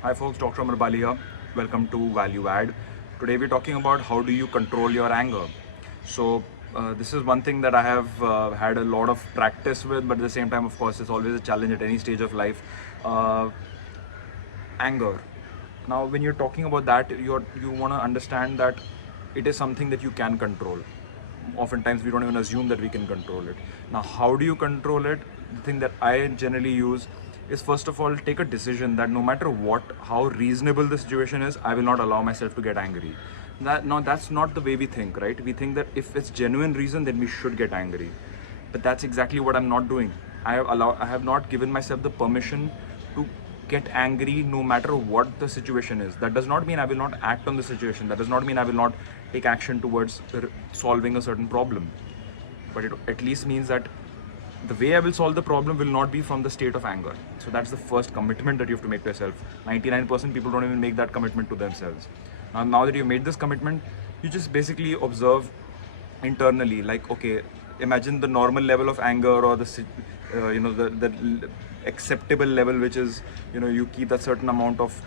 Hi folks, Dr. Amar Bali here. Welcome to Value Add. Today we're talking about how do you control your anger. This is one thing that I have had a lot of practice with, but at the same time, of course, it's always a challenge at any stage of life. Uh, Anger. Now, when you're talking about that, you want to understand that it is something that you can control. Oftentimes, we don't even assume that we can control it. Now, how do you control it? The thing that I generally use is, first of all, take a decision that no matter what, how reasonable the situation is, I will not allow myself to get angry. That's not the way we think, right? We think that if it's genuine reason, then we should get angry. But that's exactly what I'm not doing. I have not given myself the permission to get angry no matter what the situation is. That does not mean I will not act on the situation. That does not mean I will not take action towards solving a certain problem. But it at least means that the way I will solve the problem will not be from the state of anger. So that's the first commitment that you have to make to yourself. 99% people don't even make that commitment to themselves. Now that you've made this commitment, you just basically observe internally, like, okay, imagine the normal level of anger, or the acceptable level, which is, you keep that certain amount of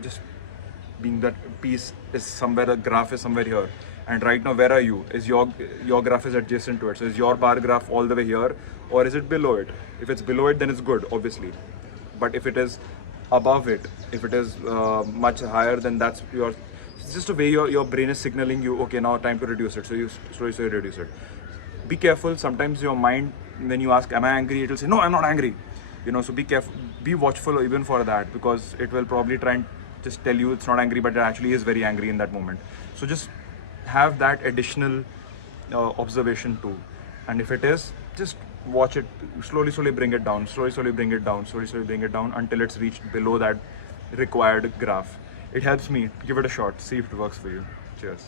just being that piece is somewhere, a graph is somewhere here, and right now where are you? Is your graph is adjacent to it, so is your bar graph all the way here, or is it below it? If it's below it, then it's good, obviously. But if it is above it, if it is much higher, then that's your, it's just a way your brain is signaling you, okay, now time to reduce it, so you slowly reduce it. Be careful. Sometimes your mind, when you ask, am I angry, it will say, no, I'm not angry. So be careful, be watchful even for that, because it will probably try and just tell you it's not angry, but it actually is very angry in that moment. So just have that additional observation too. And if it is, just watch it, slowly bring it down, slowly bring it down, slowly bring it down until it's reached below that required graph. It helps me. Give it a shot, see if it works for you. Cheers.